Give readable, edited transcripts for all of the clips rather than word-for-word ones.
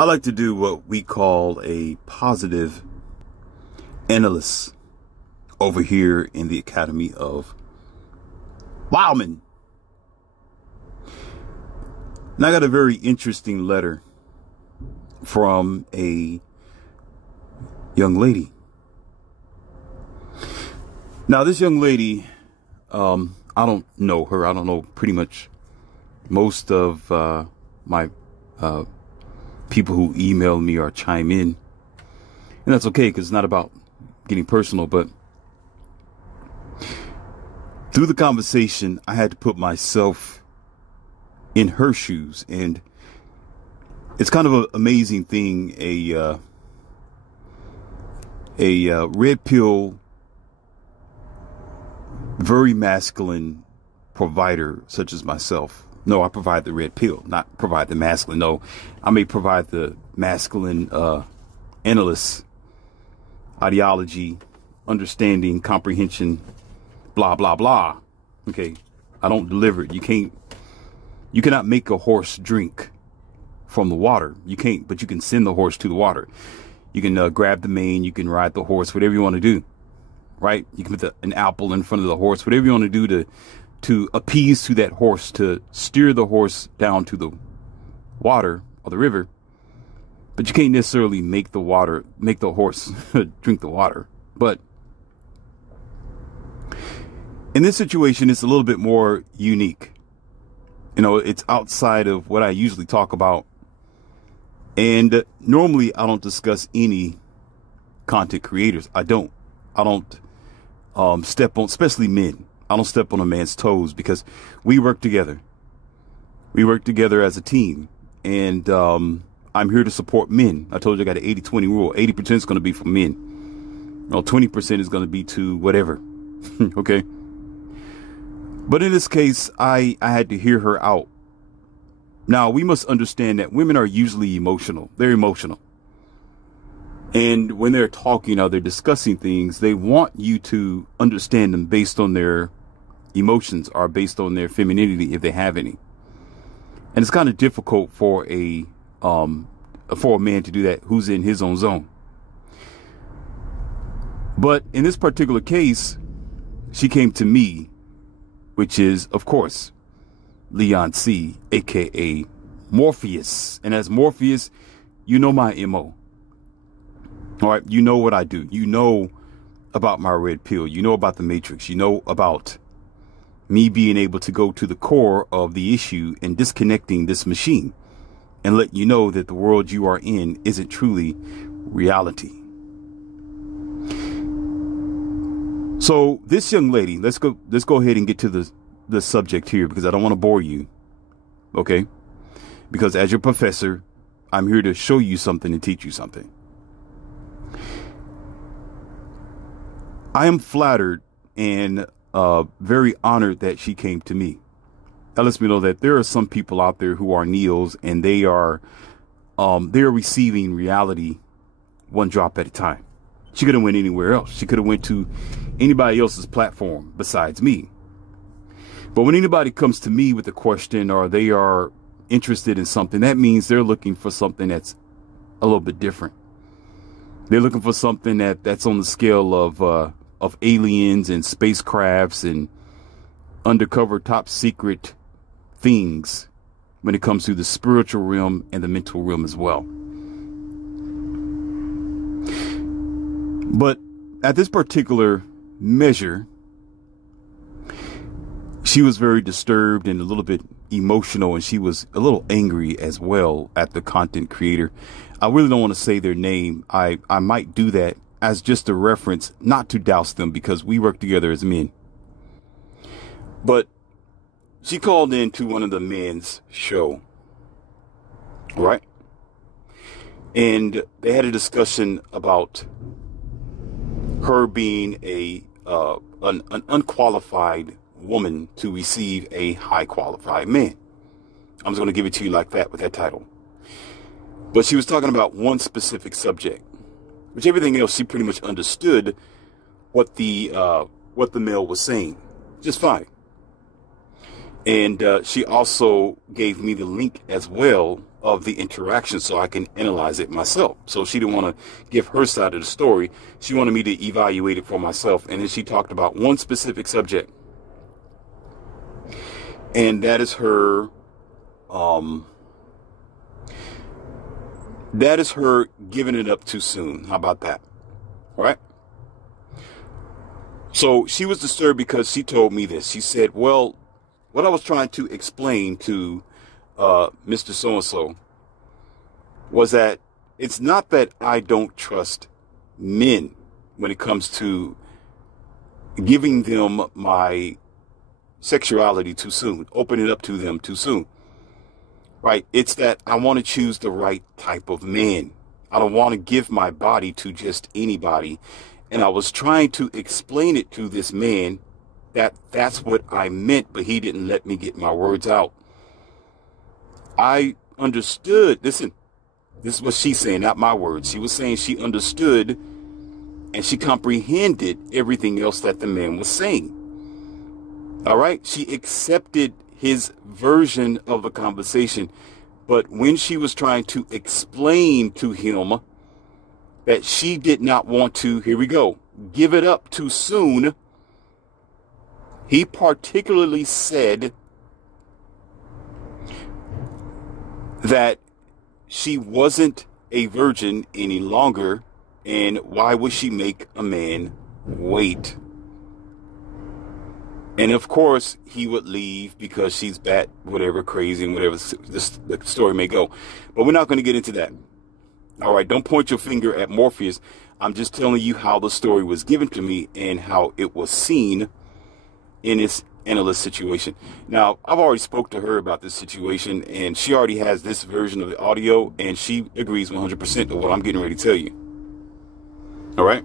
I like to do what we call a positive analyst over here in the Academy of Wildman. And I got a very interesting letter from a young lady. Now, this young lady, I don't know her. I don't know pretty much most of my people who email me or chime in. And that's okay, because it's not about getting personal. But through the conversation, I had to put myself in her shoes. And it's kind of an amazing thing. A red pill, very masculine provider such as myself. No, I provide the red pill, not provide the masculine. No, I may provide the masculine analyst, ideology, understanding, comprehension, blah, blah, blah. Okay, I don't deliver it. You cannot make a horse drink from the water. You can't, but you can send the horse to the water. You can grab the mane, you can ride the horse, whatever you want to do, right? You can put an apple in front of the horse, whatever you want to do to appease to that horse, to steer the horse down to the water or the river. But you can't necessarily make the horse drink the water. But in this situation, it's a little bit more unique. You know, it's outside of what I usually talk about. And normally I don't discuss any content creators. I don't step on, especially men. I don't step on a man's toes because we work together. We work together as a team. And I'm here to support men. I told you I got an 80-20 rule. 80% is going to be for men. Well, 20% is going to be to whatever. Okay. But in this case, I had to hear her out. Now, we must understand that women are usually emotional. They're emotional. And when they're talking or they're discussing things, they want you to understand them based on their emotions or based on their femininity, if they have any. And it's kind of difficult for a man to do that who's in his own zone. But in this particular case, she came to me, which is, of course, Leon C., aka Morpheus. And as Morpheus, you know my MO. All right, you know what I do. You know about my red pill. You know about the Matrix. You know about me being able to go to the core of the issue and disconnecting this machine and let you know that the world you are in isn't truly reality. So this young lady, let's go ahead and get to the subject here, because I don't want to bore you. Okay? Because as your professor, I'm here to show you something and teach you something. I am flattered and very honored that she came to me. That lets me know that there are some people out there who are Neos, and they're receiving reality one drop at a time. She could have went anywhere else. She could have went to anybody else's platform besides me. But when anybody comes to me with a question or they are interested in something, that means they're looking for something that's a little bit different. They're looking for something that's on the scale of aliens and spacecrafts and undercover top secret things when it comes to the spiritual realm and the mental realm as well. But at this particular measure, she was very disturbed and a little bit emotional, and she was a little angry as well at the content creator. I really don't want to say their name. I might do that as just a reference, not to douse them, because we work together as men. But she called in to one of the men's show, right? And they had a discussion about her being an unqualified woman to receive a high qualified man. I'm just going to give it to you like that with that title. But she was talking about one specific subject, which everything else she pretty much understood what the male was saying just fine. And she also gave me the link as well of the interaction so I can analyze it myself. So she didn't want to give her side of the story. She wanted me to evaluate it for myself. And then she talked about one specific subject. And that is her, giving it up too soon. How about that? All right. So she was disturbed because she told me this. She said, well, what I was trying to explain to Mr. So-and-so was that it's not that I don't trust men when it comes to giving them my sexuality too soon, opening it up to them too soon, right? It's that I want to choose the right type of man. I don't want to give my body to just anybody. And I was trying to explain it to this man that's what I meant, but he didn't let me get my words out. I understood. Listen, this is what she's saying, not my words. She was saying she understood and she comprehended everything else that the man was saying. All right. She accepted his version of the conversation. But when she was trying to explain to him that she did not want to, here we go, give it up too soon, he particularly said that she wasn't a virgin any longer, and why would she make a man wait? And of course, he would leave because she's bat, whatever, crazy, and whatever the story may go. But we're not going to get into that. All right, don't point your finger at Morpheus. I'm just telling you how the story was given to me and how it was seen in this analyst situation. Now, I've already spoke to her about this situation, and she already has this version of the audio, and she agrees 100% to what I'm getting ready to tell you. All right?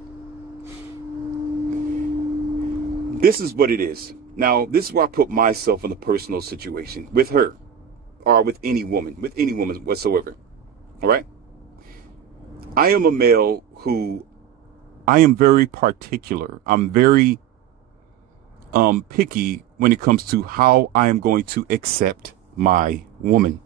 This is what it is. Now, this is where I put myself in a personal situation with her, or with any woman whatsoever. All right? I am a male who I am very particular. I'm very picky when it comes to how I am going to accept my woman.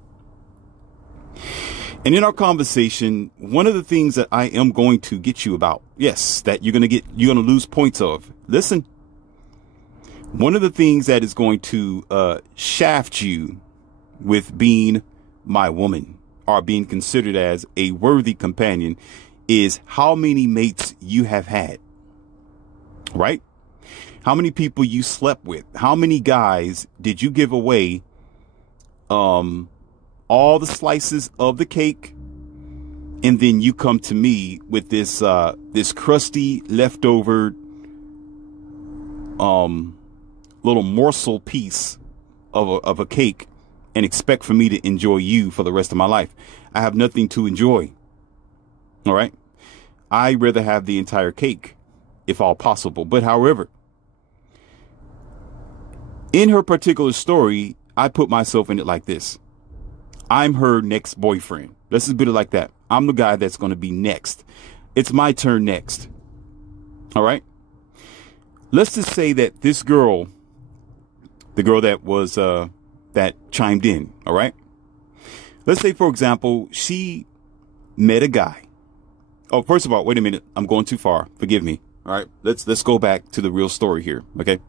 And in our conversation, one of the things that I am going to get you about, yes, that you're going to lose points of. Listen, one of the things that is going to shaft you with being my woman or being considered as a worthy companion is how many mates you have had, right? How many people you slept with? How many guys did you give away all the slices of the cake? And then you come to me with this crusty leftover little morsel piece of a cake and expect for me to enjoy you for the rest of my life. I have nothing to enjoy. All right. I'd rather have the entire cake if all possible. But however, in her particular story, I put myself in it like this. I'm her next boyfriend. Let's just put it like that. I'm the guy that's going to be next. It's my turn next. All right. Let's just say that this girl, the girl that was that chimed in. All right. Let's say, for example, she met a guy. Oh, first of all, wait a minute. I'm going too far. Forgive me. All right. Let's go back to the real story here. OK.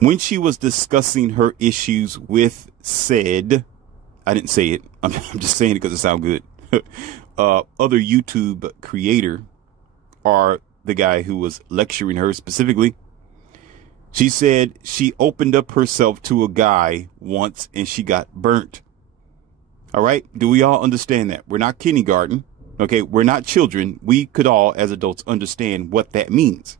When she was discussing her issues with said, I didn't say it. I'm just saying it because it sounds good. Other YouTube creator, or the guy who was lecturing her specifically, she said she opened up herself to a guy once and she got burnt. All right. Do we all understand that? We're not kindergarten. OK, we're not children. We could all, as adults, understand what that means.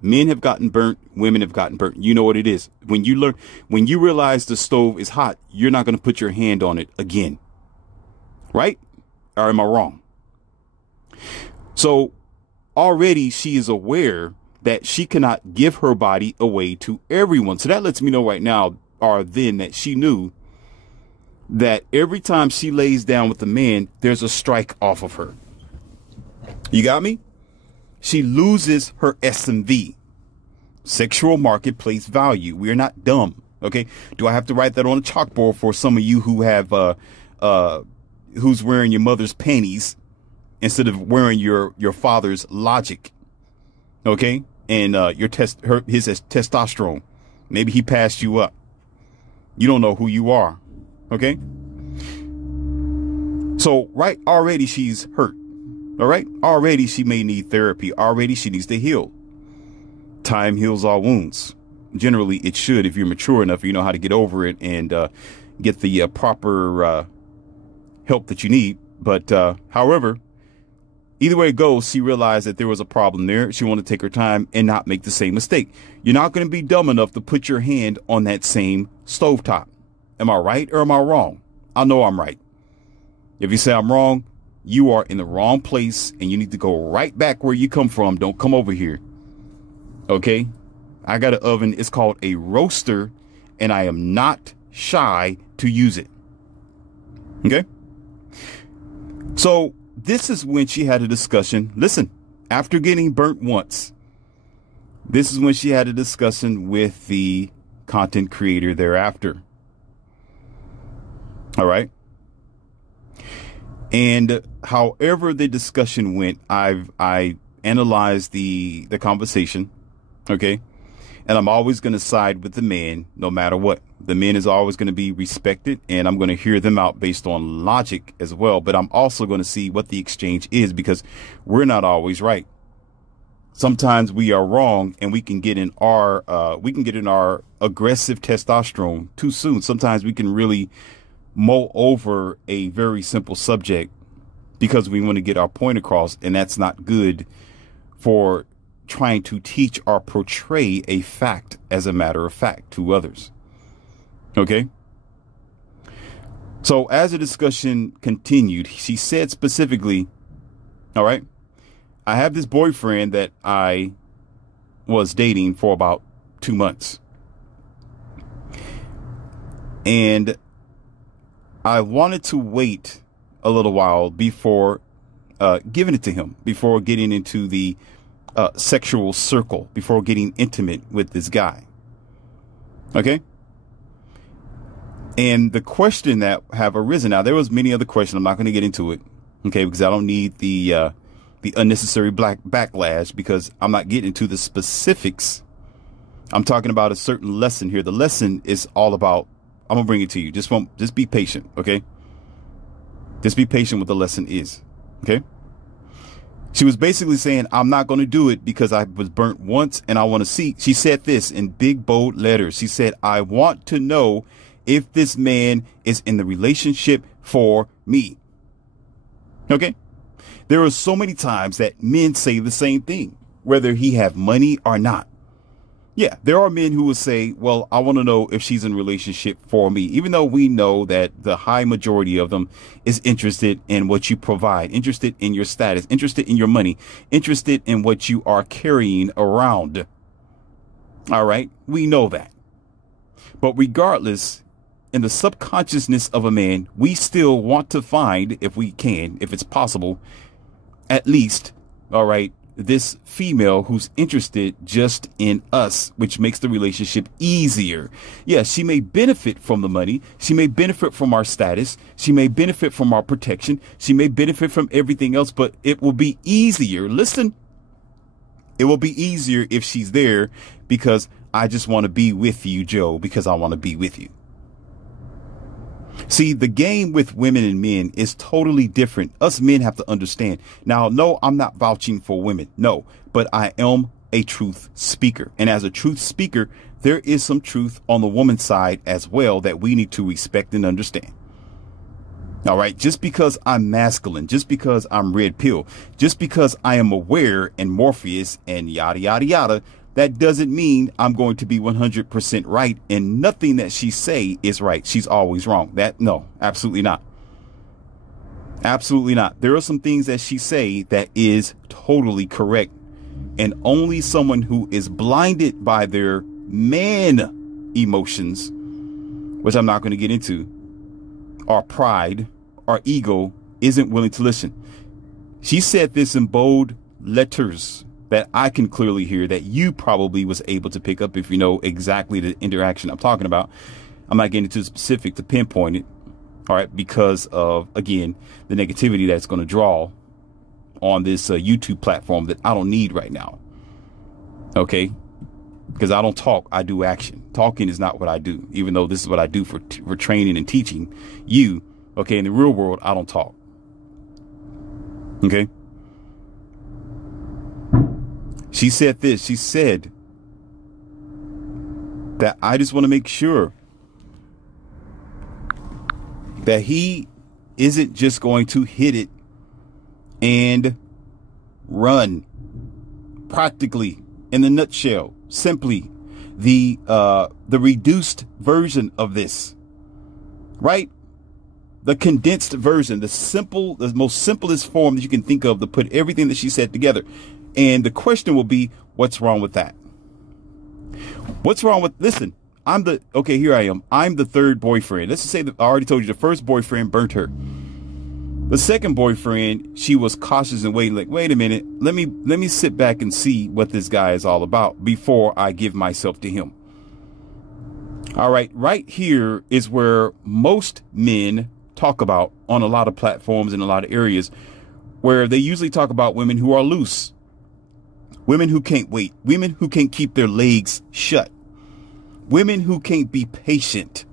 Men have gotten burnt. Women have gotten burnt. You know what it is. When you realize the stove is hot, you're not going to put your hand on it again. Right? Or am I wrong? So already she is aware that she cannot give her body away to everyone. So that lets me know right now, or then, that she knew that every time she lays down with a man, there's a strike off of her. You got me? She loses her SMV, sexual marketplace value. We are not dumb. Okay. Do I have to write that on a chalkboard for some of you who have, who's wearing your mother's panties instead of wearing your father's logic? Okay. And, his testosterone. Maybe he passed you up. You don't know who you are. Okay. So, right. Already she's hurt. All right. Already she may need therapy. Already she needs to heal. Time heals all wounds. Generally, it should, if you're mature enough, you know how to get over it and get the proper help that you need. But however, either way it goes, she realized that there was a problem there. She wanted to take her time and not make the same mistake. You're not going to be dumb enough to put your hand on that same stovetop. Am I right or am I wrong? I know I'm right. If you say I'm wrong, you are in the wrong place and you need to go right back where you come from. Don't come over here. Okay? I got an oven. It's called a roaster, and I am not shy to use it. Okay? So this is when she had a discussion. Listen, after getting burnt once, this is when she had a discussion with the content creator thereafter. All right? And however the discussion went, I analyzed the conversation. Okay? And I'm always going to side with the man no matter what. The men is always going to be respected, and I'm going to hear them out based on logic as well. But I'm also going to see what the exchange is, because we're not always right. Sometimes we are wrong, and we can get in our aggressive testosterone too soon. Sometimes we can really mull over a very simple subject because we want to get our point across, and that's not good for trying to teach or portray a fact as a matter of fact to others. Okay. So as the discussion continued, she said specifically, all right, I have this boyfriend that I was dating for about 2 months. And I wanted to wait a little while before giving it to him, before getting into the sexual circle, before getting intimate with this guy. Okay. And the question that have arisen, now there was many other questions. I'm not going to get into it. Okay. Because I don't need the unnecessary backlash, because I'm not getting into the specifics. I'm talking about a certain lesson here. The lesson is all about, I'm gonna bring it to you. Just be patient. Okay. Just be patient with the lesson is. Okay. She was basically saying, I'm not going to do it because I was burnt once and I want to see. She said this in big, bold letters. She said, I want to know if this man is in the relationship for me. Okay. There are so many times that men say the same thing, whether he have money or not. Yeah, there are men who will say, well, I want to know if she's in a relationship for me, even though we know that the high majority of them is interested in what you provide, interested in your status, interested in your money, interested in what you are carrying around. All right. We know that. But regardless, in the subconsciousness of a man, we still want to find, if we can, if it's possible, at least, all right, this female who's interested just in us, which makes the relationship easier. Yes, she may benefit from the money. She may benefit from our status. She may benefit from our protection. She may benefit from everything else, but it will be easier. Listen, it will be easier if she's there because I just want to be with you, Joe, because I want to be with you. See, the game with women and men is totally different. Us men have to understand. Now, no, I'm not vouching for women. No, but I am a truth speaker. And as a truth speaker, there is some truth on the woman's side as well that we need to respect and understand. All right. Just because I'm masculine, just because I'm red pill, just because I am aware and Morpheus and yada, yada, yada, that doesn't mean I'm going to be 100% right, and nothing that she say is right. She's always wrong. No, absolutely not. Absolutely not. There are some things that she say that is totally correct, and only someone who is blinded by their man emotions, which I'm not going to get into, or pride or ego, isn't willing to listen. She said this in bold letters. that I can clearly hear that you probably was able to pick up if you know exactly the interaction I'm talking about. I'm not getting too specific to pinpoint it. All right. Because of, again, the negativity that's going to draw on this YouTube platform that I don't need right now. OK, because I don't talk. I do action. Talking is not what I do, even though this is what I do for training and teaching you. OK, in the real world, I don't talk. OK. She said this. She said that I just want to make sure that he isn't just going to hit it and run. Practically, in the nutshell, simply the reduced version of this, right? The condensed version, the most simplest form that you can think of to put everything that she said together. And the question will be, what's wrong with that? What's wrong with, listen, here I am. I'm the third boyfriend. Let's just say that I already told you the first boyfriend burnt her. The second boyfriend, she was cautious and waiting, like, wait a minute, let me sit back and see what this guy is all about before I give myself to him. All right. Right here is where most men talk about on a lot of platforms in a lot of areas, where they usually talk about women who are loose, women who can't wait, women who can't keep their legs shut, women who can't be patient.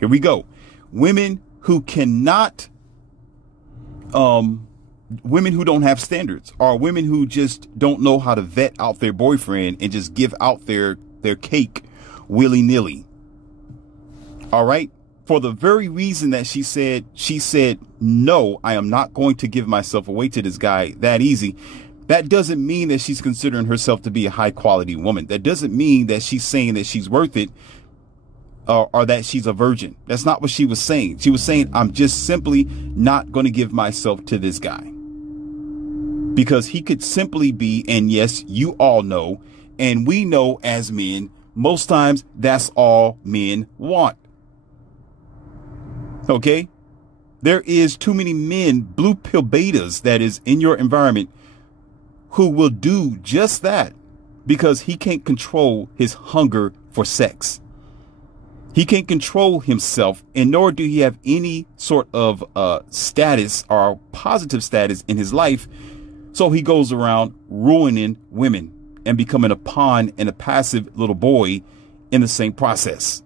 Here we go. Women who cannot, women who don't have standards, or women who just don't know how to vet out their boyfriend and just give out their cake willy-nilly. All right. For the very reason that she said, no, I am not going to give myself away to this guy that easy. That doesn't mean that she's considering herself to be a high quality woman. That doesn't mean that she's saying that she's worth it, or that she's a virgin. That's not what she was saying. She was saying, I'm just simply not going to give myself to this guy, because he could simply be, and yes, you all know, and we know as men, most times that's all men want. OK, there is too many men, blue pill betas, that is in your environment, who will do just that because he can't control his hunger for sex. He can't control himself, and nor do he have any sort of status or positive status in his life. So he goes around ruining women and becoming a pawn and a passive little boy in the same process.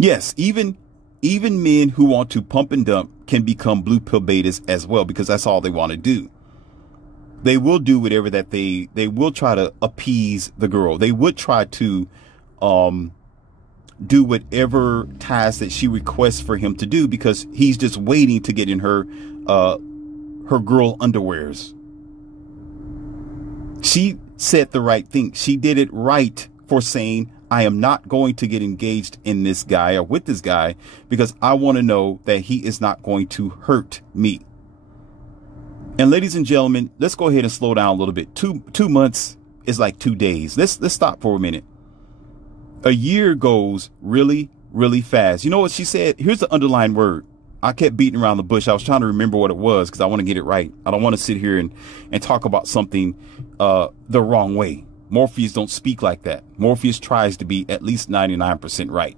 Yes, even men who want to pump and dump can become blue pill betas as well, because that's all they want to do. They will do whatever that they will try to appease the girl. They would try to do whatever task that she requests for him to do, because he's just waiting to get in her girl underwears. She said the right thing. She did it right for saying, I am not going to get engaged in this guy or with this guy because I want to know that he is not going to hurt me. And ladies and gentlemen, let's go ahead and slow down a little bit. Two months is like 2 days. Let's stop for a minute. A year goes really, really fast. You know what she said? Here's the underlying word. I kept beating around the bush. I was trying to remember what it was because I want to get it right. I don't want to sit here and talk about something the wrong way. Morpheus don't speak like that. Morpheus tries to be at least 99% right.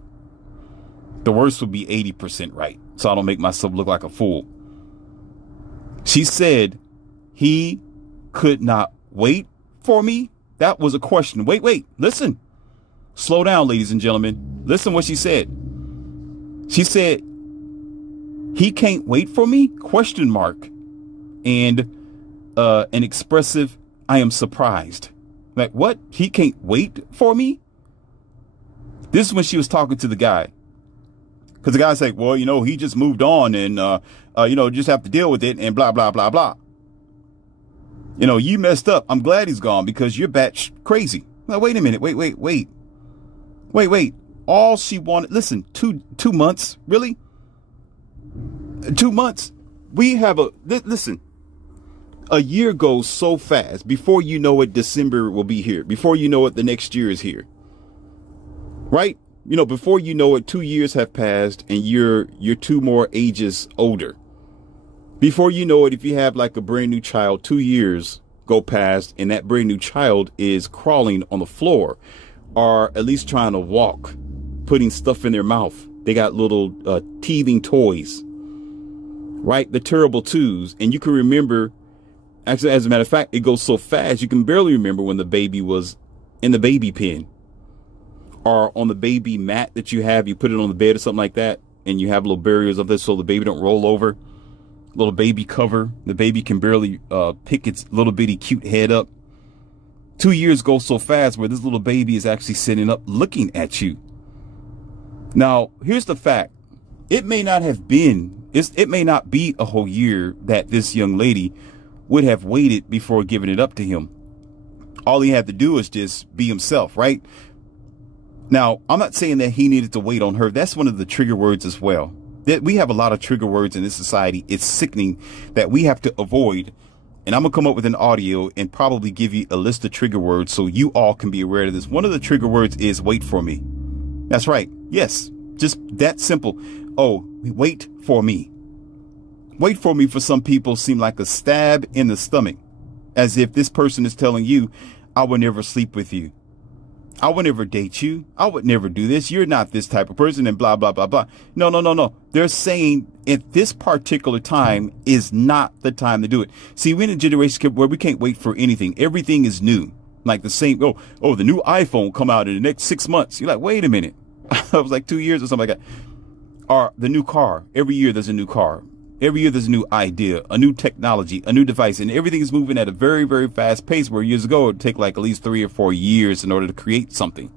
The worst would be 80% right, so I don't make myself look like a fool. She said he could not wait for me. That was a question. Wait, listen. Slow down, ladies and gentlemen. Listen what she said. She said, he can't wait for me? Question mark. And an expressive, I am surprised. Like, what? He can't wait for me? This is when she was talking to the guy. Because the guy's like, well, you know, he just moved on and, you know, just have to deal with it and blah, blah, blah, blah. You know, you messed up. I'm glad he's gone because you're batch crazy. Now, wait a minute. Wait. All she wanted. Listen, two months. Really? 2 months. We have listen. A year goes so fast. Before you know it, December will be here. Before you know it, the next year is here. Right? You know, before you know it, 2 years have passed and you're 2 more ages older. Before you know it, if you have like a brand new child, 2 years go past and that brand new child is crawling on the floor, or at least trying to walk, putting stuff in their mouth. They got little teething toys, right? The terrible twos. And you can remember, actually, as a matter of fact, it goes so fast, you can barely remember when the baby was in the baby pen or on the baby mat that you have. You put it on the bed or something like that, and you have little barriers of this so the baby don't roll over. Little baby cover. The baby can barely pick its little bitty cute head up. 2 years go so fast where this little baby is actually sitting up looking at you. Now, here's the fact. It may not be a whole year that this young lady would have waited before giving it up to him. All he had to do is just be himself, right? Now, I'm not saying that he needed to wait on her. That's one of the trigger words as well. That we have a lot of trigger words in this society. It's sickening that we have to avoid. And I'm going to come up with an audio and probably give you a list of trigger words so you all can be aware of this. One of the trigger words is wait for me. That's right. Yes. Just that simple. Oh, wait for me. Wait for me for some people seem like a stab in the stomach, as if this person is telling you, I will never sleep with you. I would never date you. I would never do this. You're not this type of person and blah, blah, blah, blah. No, no, no, no. They're saying at this particular time is not the time to do it. See, we're in a generation where we can't wait for anything. Everything is new. Like the same. Oh, the new iPhone come out in the next 6 months. You're like, wait a minute. I was like 2 years or something like that. Or the new car. Every year there's a new car. Every year there's a new idea, a new technology, a new device, and everything is moving at a very, very fast pace, where years ago it would take like at least 3 or 4 years in order to create something.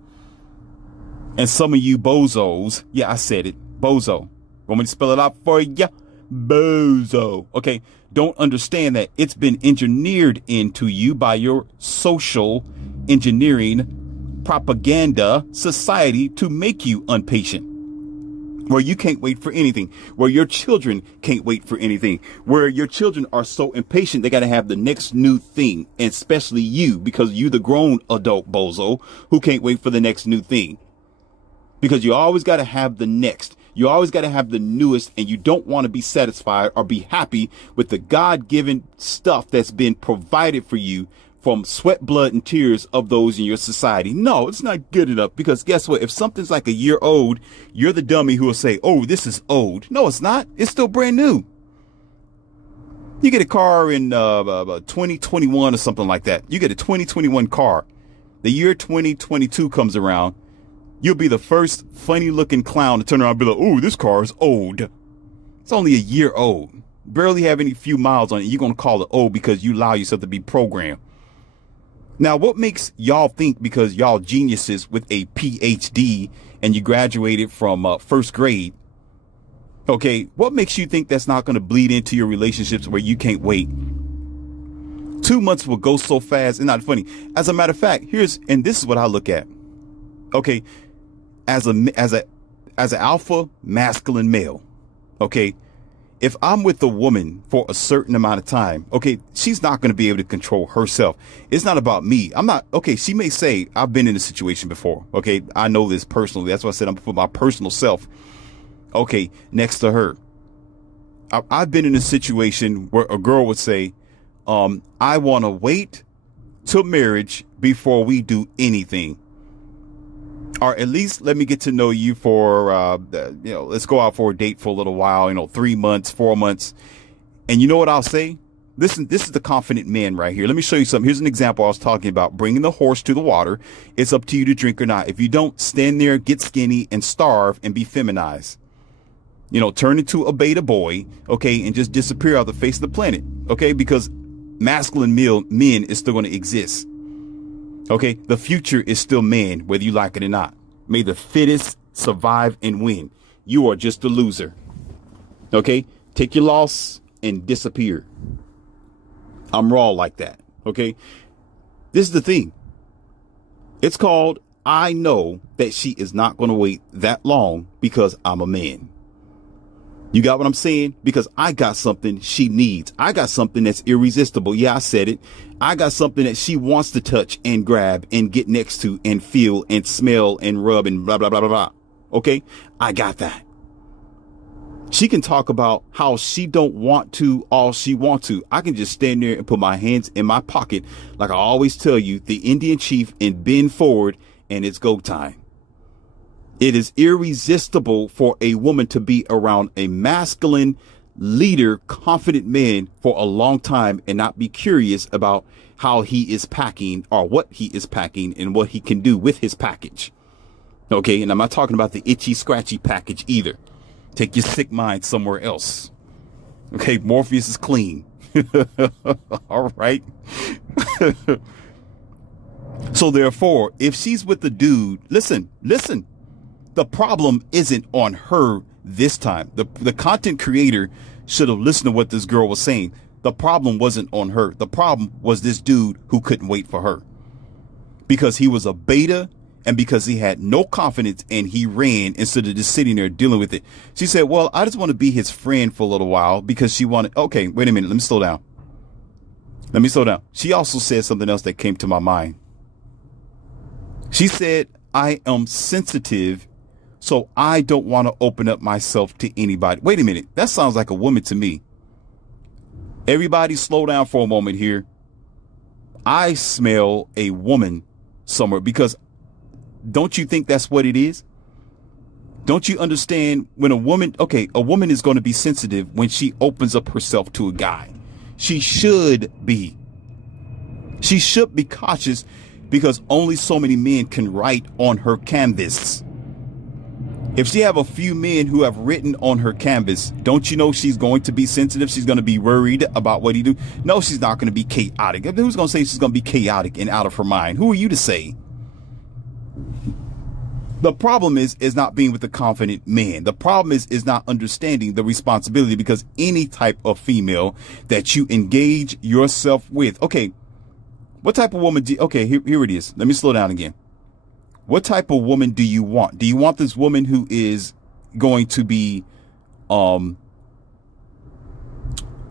And some of you bozos, yeah, I said it, bozo. Want me to spell it out for you? Bozo. Okay, don't understand that it's been engineered into you by your social engineering propaganda society to make you impatient. Where you can't wait for anything, where your children can't wait for anything, where your children are so impatient they got to have the next new thing, and especially you, because you the grown adult bozo who can't wait for the next new thing. Because you always got to have the next. You always got to have the newest, and you don't want to be satisfied or be happy with the God-given stuff that's been provided for you from sweat, blood, and tears of those in your society. No, it's not good enough, because guess what? If something's like a year old, you're the dummy who will say, oh, this is old. No, it's not. It's still brand new. You get a car in 2021 or something like that. You get a 2021 car. The year 2022 comes around. You'll be the first funny looking clown to turn around and be like, oh, this car is old. It's only a year old. Barely have any few miles on it. You're going to call it old because you allow yourself to be programmed. Now, what makes y'all think, because y'all geniuses with a PhD and you graduated from first grade, okay, what makes you think that's not going to bleed into your relationships where you can't wait? 2 months will go so fast. It's not funny. As a matter of fact, and this is what I look at. Okay, as an alpha masculine male, okay, if I'm with a woman for a certain amount of time, okay, she's not going to be able to control herself. It's not about me. I'm not, okay, she may say, I've been in a situation before. Okay, I know this personally. That's why I said I'm going to put my personal self, okay, next to her. I've been in a situation where a girl would say, I want to wait till marriage before we do anything. Or at least let me get to know you for, let's go out for a date for a little while, 3 months, 4 months. And you know what I'll say? Listen, this is the confident man right here. Let me show you something. Here's an example I was talking about, bringing the horse to the water. It's up to you to drink or not. If you don't, stand there, get skinny and starve and be feminized. Turn into a beta boy, okay, and just disappear off the face of the planet, okay, because masculine men is still going to exist. Okay, the future is still man, whether you like it or not. May the fittest survive and win. You are just a loser. Okay, take your loss and disappear. I'm raw like that. Okay, this is the thing. It's called, I know that she is not going to wait that long because I'm a man. You got what I'm saying? Because I got something she needs. I got something that's irresistible. Yeah, I said it. I got something that she wants to touch and grab and get next to and feel and smell and rub and blah, blah, blah, blah, blah. Okay? I got that. She can talk about how she don't want to all she want to. I can just stand there and put my hands in my pocket, like I always tell you, the Indian chief, and bend forward, and it's go time. It is irresistible for a woman to be around a masculine leader, confident man for a long time and not be curious about how he is packing or what he is packing and what he can do with his package. Okay. And I'm not talking about the itchy, scratchy package either. Take your sick mind somewhere else. Okay. Morpheus is clean. All right. So therefore, if she's with the dude, listen, the problem isn't on her this time. The content creator should have listened to what this girl was saying. The problem wasn't on her. The problem was this dude who couldn't wait for her because he was a beta and because he had no confidence and he ran instead of just sitting there dealing with it. She said, well, I just want to be his friend for a little while because she wanted. Okay, wait a minute. Let me slow down. She also said something else that came to my mind. She said, I am sensitive, so I don't want to open up myself to anybody. Wait a minute. That sounds like a woman to me. Everybody slow down for a moment here. I smell a woman somewhere because don't you think that's what it is? Don't you understand when a woman is going to be sensitive when she opens up herself to a guy. She should be cautious because only so many men can write on her canvas. If she have a few men who have written on her canvas, don't you know she's going to be sensitive? She's going to be worried about what he do. No, she's not going to be chaotic. Who's going to say she's going to be chaotic and out of her mind? Who are you to say? The problem is not being with a confident man. The problem is not understanding the responsibility because any type of female that you engage yourself with. Okay, what type of woman here it is. Let me slow down again. What type of woman do you want? Do you want this woman who is going to be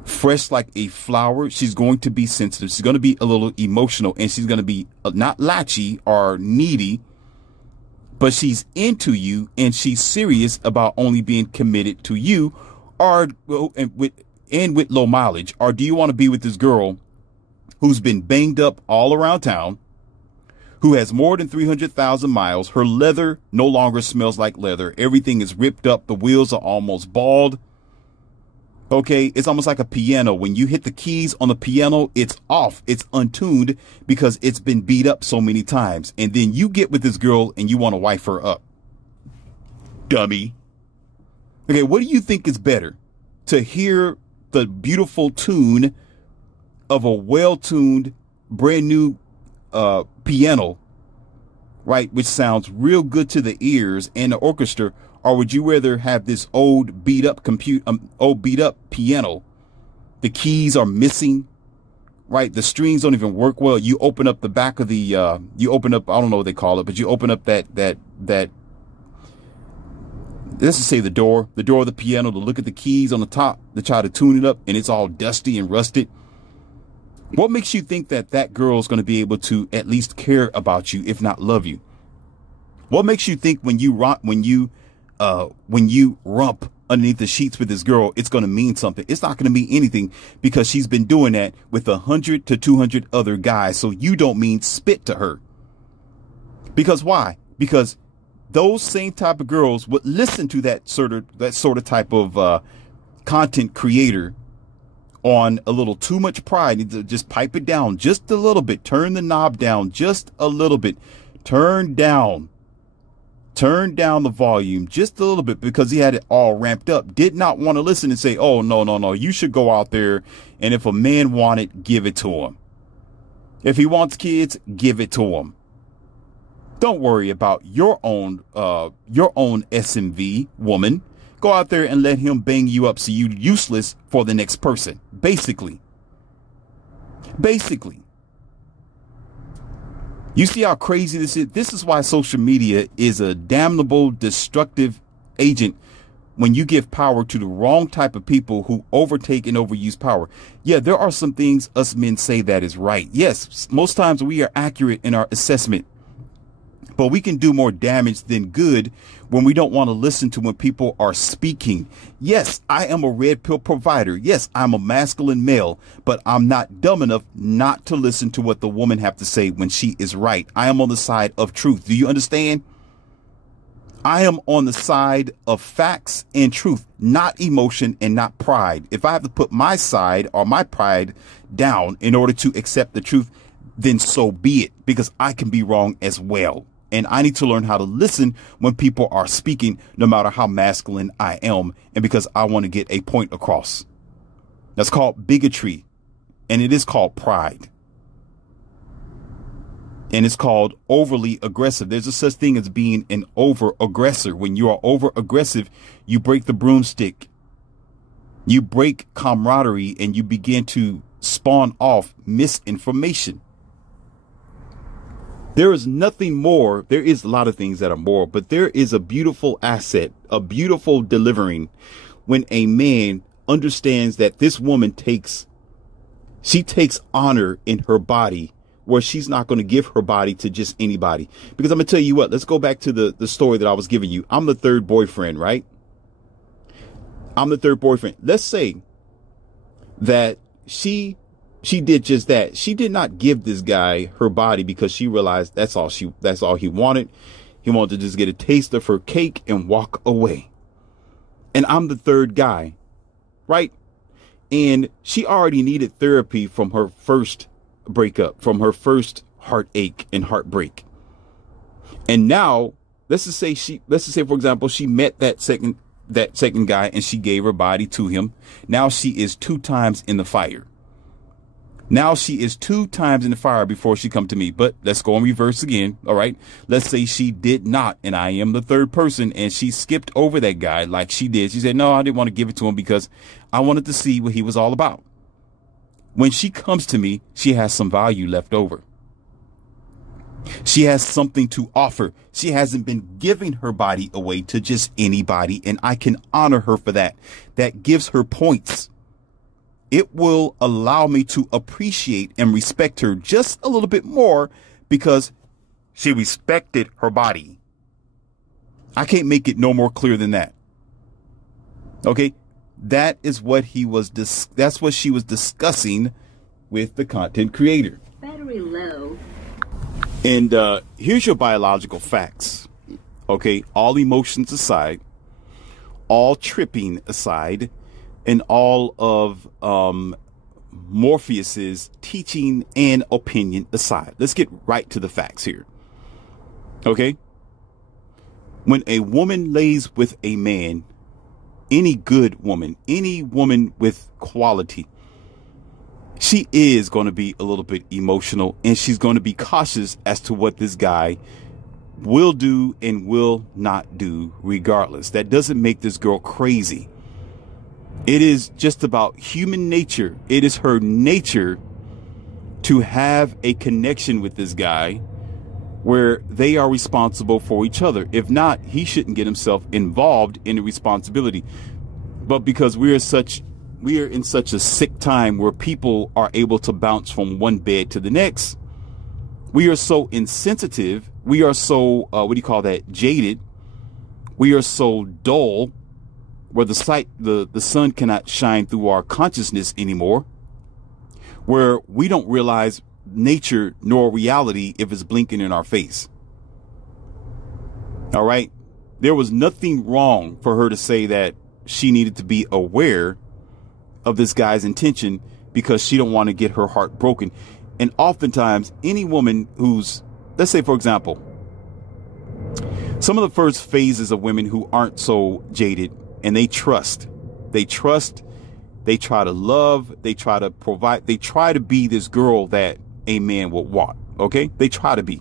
fresh like a flower? She's going to be sensitive. She's going to be a little emotional, and she's going to be not latchy or needy, but she's into you and she's serious about only being committed to you, or with low mileage. Or do you want to be with this girl who's been banged up all around town, who has more than 300,000 miles. Her leather no longer smells like leather. Everything is ripped up. The wheels are almost bald. Okay, it's almost like a piano. When you hit the keys on the piano, it's off. It's untuned because it's been beat up so many times. And then you get with this girl and you want to wife her up. Dummy. Okay, what do you think is better? To hear the beautiful tune of a well-tuned, brand new piano, right, which sounds real good to the ears and the orchestra, or would you rather have this old beat up piano? The keys are missing, right? The strings don't even work well. You open up the back of the I don't know what they call it, but you open up that let's just say the door of the piano to look at the keys on the top to try to tune it up, and it's all dusty and rusted. What makes you think that girl is going to be able to at least care about you, if not love you? What makes you think when you rump underneath the sheets with this girl, it's going to mean something? It's not going to mean anything because she's been doing that with 100 to 200 other guys. So you don't mean spit to her. Because why? Because those same type of girls would listen to that sort of type of content creator on a little too much pride. You need to just pipe it down just a little bit. Turn the knob down just a little bit. Turn down the volume just a little bit because he had it all ramped up. Did not want to listen and say, oh, no. You should go out there. And if a man want it, give it to him. If he wants kids, give it to him. Don't worry about your own SMV woman. Go out there and let him bang you up so you're useless for the next person. Basically. You see how crazy this is? This is why social media is a damnable, destructive agent when you give power to the wrong type of people who overtake and overuse power. Yeah, there are some things us men say that is right. Yes, most times we are accurate in our assessment. But we can do more damage than good when we don't want to listen to when people are speaking. Yes, I am a red pill provider. Yes, I'm a masculine male, but I'm not dumb enough not to listen to what the woman have to say when she is right. I am on the side of truth. Do you understand? I am on the side of facts and truth, not emotion and not pride. If I have to put my side or my pride down in order to accept the truth, then so be it, because I can be wrong as well. And I need to learn how to listen when people are speaking, no matter how masculine I am, and because I want to get a point across. That's called bigotry, and it is called pride. And it's called overly aggressive. There's a such thing as being an over aggressor. When you are over aggressive, you break the broomstick. You break camaraderie and you begin to spawn off misinformation. There is nothing more. There is a lot of things that are more, but there is a beautiful asset, a beautiful delivering when a man understands that this woman takes honor in her body, where she's not going to give her body to just anybody. Because I'm going to tell you what, let's go back to the story that I was giving you. I'm the third boyfriend, right? I'm the third boyfriend. Let's say that she did just that. She did not give this guy her body because she realized that's all he wanted. He wanted to just get a taste of her cake and walk away. And I'm the third guy, right? And she already needed therapy from her first breakup, from her first heartache and heartbreak. And now let's just say, for example, she met that second guy and she gave her body to him. Now she is 2 times in the fire. Now she is 2 times in the fire before she come to me. But let's go in reverse again. All right. Let's say she did not, and I am the third person, and she skipped over that guy like she did. She said, no, I didn't want to give it to him because I wanted to see what he was all about. When she comes to me, she has some value left over. She has something to offer. She hasn't been giving her body away to just anybody, and I can honor her for that. That gives her points. It will allow me to appreciate and respect her just a little bit more because she respected her body. I can't make it no more clear than that. Okay, that is what that's what she was discussing with the content creator. Battery low. And here's your biological facts. Okay, all emotions aside, all tripping aside, and all of Morpheus's teaching and opinion aside. Let's get right to the facts here. Okay? When a woman lays with a man, any good woman, any woman with quality, she is going to be a little bit emotional, and she's going to be cautious as to what this guy will do and will not do regardless. That doesn't make this girl crazy. It is just about human nature. It is her nature to have a connection with this guy where they are responsible for each other. If not, he shouldn't get himself involved in the responsibility. But because we are in such a sick time where people are able to bounce from one bed to the next, we are so insensitive. We are so, jaded. We are so dull, where the sun cannot shine through our consciousness anymore, where we don't realize nature nor reality if it's blinking in our face. All right. There was nothing wrong for her to say that she needed to be aware of this guy's intention because she don't want to get her heart broken. And oftentimes any woman who's, let's say, for example, some of the first phases of women who aren't so jaded, and they try to love, they try to provide, they try to be this girl that a man would want. Okay. They try to be.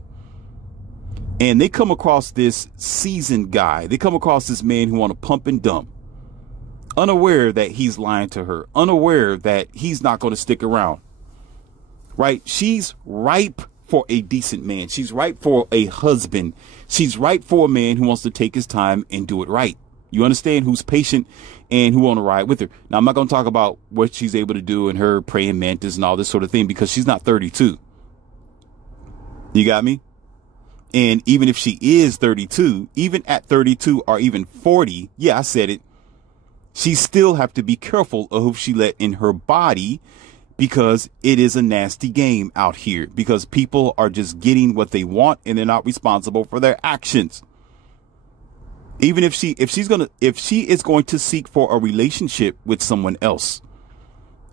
And they come across this seasoned guy. They come across this man who want to pump and dump, unaware that he's lying to her, unaware that he's not going to stick around. Right. She's ripe for a decent man. She's ripe for a husband. She's ripe for a man who wants to take his time and do it right. You understand? Who's patient and who want to ride with her. Now, I'm not going to talk about what she's able to do and her praying mantis and all this sort of thing because she's not 32. You got me? And even if she is 32, even at 32 or even 40, yeah, I said it, she still have to be careful of who she let in her body, because it is a nasty game out here, because people are just getting what they want and they're not responsible for their actions. Even if she is going to seek for a relationship with someone else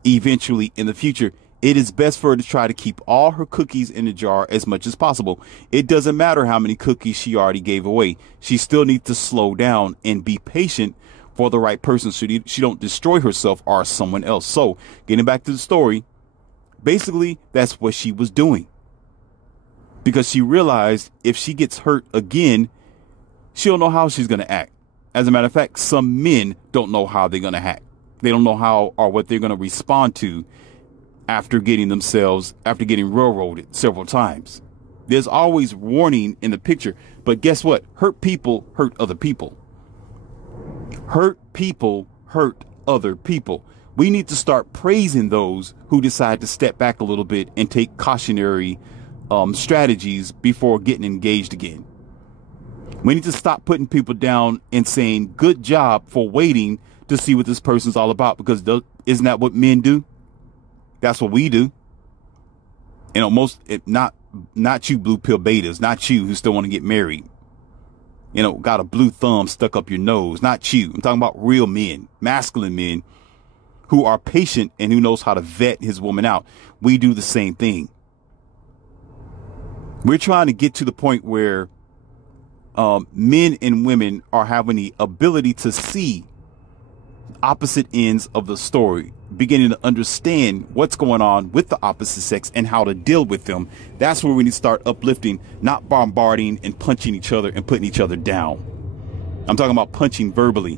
eventually in the future, it is best for her to try to keep all her cookies in the jar as much as possible. It doesn't matter how many cookies she already gave away. She still needs to slow down and be patient for the right person, so she don't destroy herself or someone else. So getting back to the story, basically that's what she was doing, because she realized if she gets hurt again, she don't know how she's going to act. As a matter of fact, some men don't know how they're going to act. They don't know how or what they're going to respond to after getting railroaded several times. There's always warning in the picture, but guess what? Hurt people hurt other people. Hurt people hurt other people. We need to start praising those who decide to step back a little bit and take cautionary strategies before getting engaged again. We need to stop putting people down and saying, good job for waiting to see what this person's all about, because isn't that what men do? That's what we do. You know, not you blue pill betas, not you who still want to get married. You know, got a blue thumb stuck up your nose. Not you. I'm talking about real men, masculine men who are patient and who knows how to vet his woman out. We do the same thing. We're trying to get to the point where men and women are having the ability to see opposite ends of the story, beginning to understand what's going on with the opposite sex and how to deal with them. That's where we need to start uplifting, not bombarding and punching each other and putting each other down. I'm talking about punching verbally.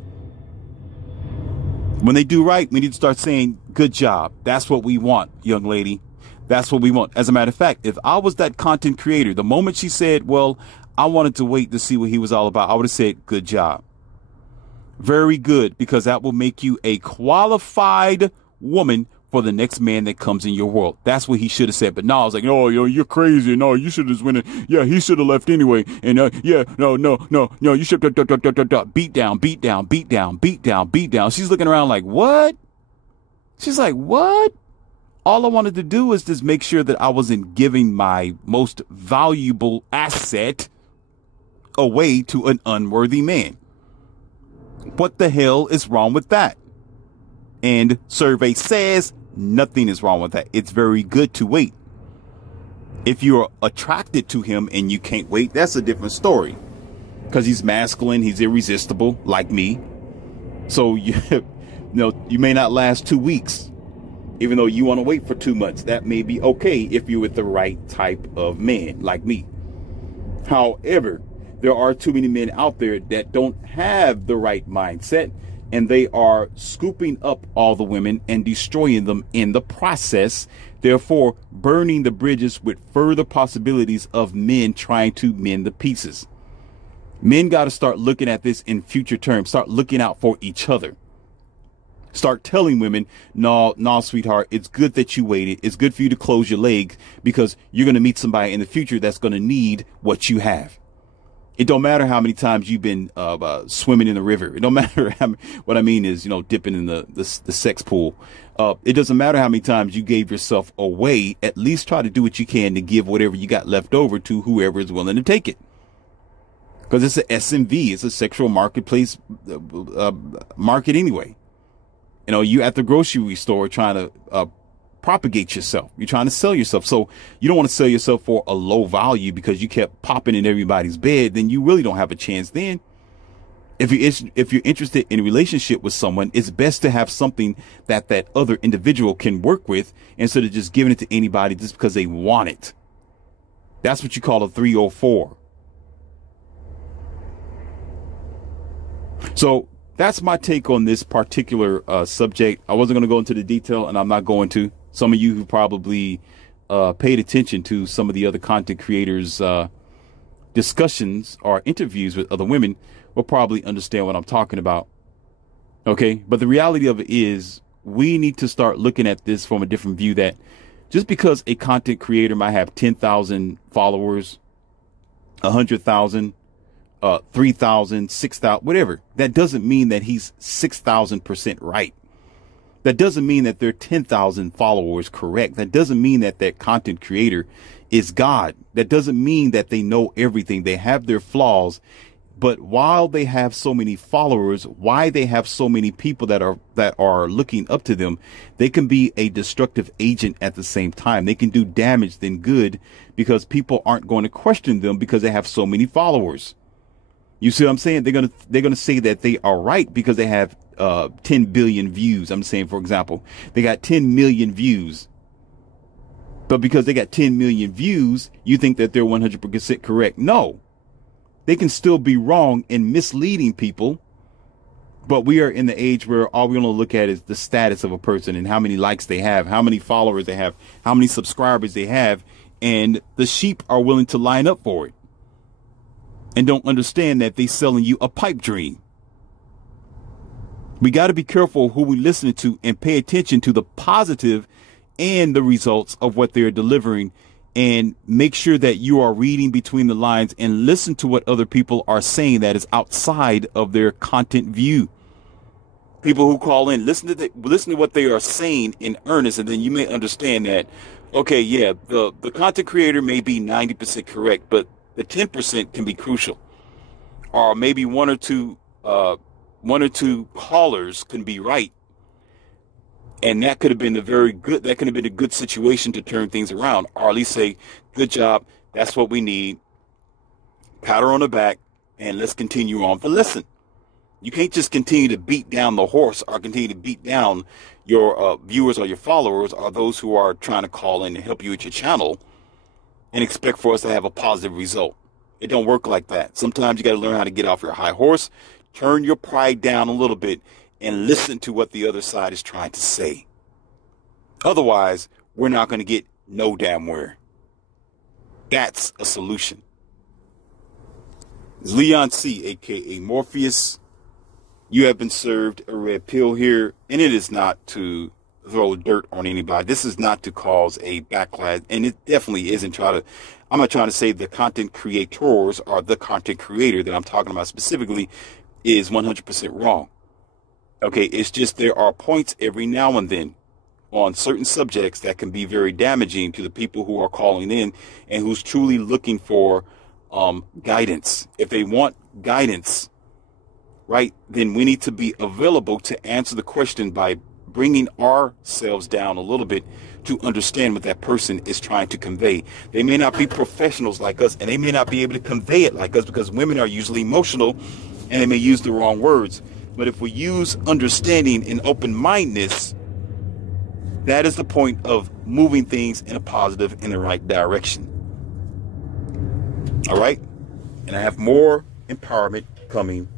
When they do right, we need to start saying, good job. That's what we want, young lady. That's what we want. As a matter of fact, if I was that content creator, the moment she said, well, I wanted to wait to see what he was all about, I would have said, good job. Very good, because that will make you a qualified woman for the next man that comes in your world. That's what he should have said. But no, I was like, oh, you're crazy. No, you should have just went in. Yeah, he should have left anyway. And no, you should beat down. She's looking around like, what? She's like, what? All I wanted to do was just make sure that I wasn't giving my most valuable asset away to an unworthy man. What the hell is wrong with that? And survey says nothing is wrong with that. It's very good to wait. If you're attracted to him and you can't wait, that's a different story, because he's masculine, he's irresistible like me. So you may not last 2 weeks, even though you want to wait for 2 months. That may be okay if you're with the right type of man like me. However, there are too many men out there that don't have the right mindset, and they are scooping up all the women and destroying them in the process, therefore burning the bridges with further possibilities of men trying to mend the pieces. Men got to start looking at this in future terms, start looking out for each other. Start telling women, no, sweetheart, it's good that you waited. It's good for you to close your legs, because you're going to meet somebody in the future that's going to need what you have. It don't matter how many times you've been swimming in the river. It don't matter what I mean is, dipping in the sex pool. It doesn't matter how many times you gave yourself away. At least try to do what you can to give whatever you got left over to whoever is willing to take it. Because it's a SMV. It's a sexual marketplace market anyway. You at the grocery store trying to propagate yourself. You're trying to sell yourself. So you don't want to sell yourself for a low value because you kept popping in everybody's bed. Then you really don't have a chance. Then if you're interested in a relationship with someone, it's best to have something that other individual can work with, instead of just giving it to anybody just because they want it. That's what you call a 304. So that's my take on this particular subject. I wasn't going to go into the detail, and I'm not going to. Some of you who probably paid attention to some of the other content creators' discussions or interviews with other women will probably understand what I'm talking about. Okay, but the reality of it is, we need to start looking at this from a different view, that just because a content creator might have 10,000 followers 100,000, 3,000, 6,000, whatever. That doesn't mean that he's 6,000% right. That doesn't mean that they're 10,000 followers correct. That doesn't mean that that content creator is God. That doesn't mean that they know everything. They have their flaws. But while they have so many followers, why they have so many people that are looking up to them, they can be a destructive agent at the same time. They can do damage than good because people aren't going to question them because they have so many followers. You see what I'm saying? They're going to say that they are right because they have 10 billion views. I'm saying, for example, they got 10 million views. But because they got 10 million views, you think that they're 100% correct. No. They can still be wrong and misleading people, but we are in the age where all we want to look at is the status of a person and how many likes they have, how many followers they have, how many subscribers they have, and the sheep are willing to line up for it and don't understand that they're selling you a pipe dream. We got to be careful who we listen to and pay attention to the positive and the results of what they're delivering. And make sure that you are reading between the lines and listen to what other people are saying that is outside of their content view. People who call in, listen to what they are saying in earnest, and then you may understand that, okay, yeah, the content creator may be 90% correct, but the 10% can be crucial. Or maybe one or two callers can be right. And that could have been a good situation to turn things around, or at least say, good job. That's what we need. Pat her on the back and let's continue on. But listen, you can't just continue to beat down the horse or continue to beat down your viewers or your followers or those who are trying to call in and help you with your channel and expect for us to have a positive result. It don't work like that. Sometimes you got to learn how to get off your high horse, turn your pride down a little bit, and listen to what the other side is trying to say. Otherwise, we're not going to get no damn where. That's a solution. It's Leon C, a.k.a. Morpheus. You have been served a red pill here, and it is not to throw dirt on anybody. This is not to cause a backlash, and it definitely isn't I'm not trying to say the content creators or the content creator that I'm talking about specifically is 100% wrong. Okay, it's just there are points every now and then on certain subjects that can be very damaging to the people who are calling in and who's truly looking for guidance. If they want guidance, right, then we need to be available to answer the question by bringing ourselves down a little bit to understand what that person is trying to convey. They may not be professionals like us, and they may not be able to convey it like us because women are usually emotional and they may use the wrong words. But if we use understanding and open-mindedness, that is the point of moving things in a positive, in the right direction. All right? And I have more empowerment coming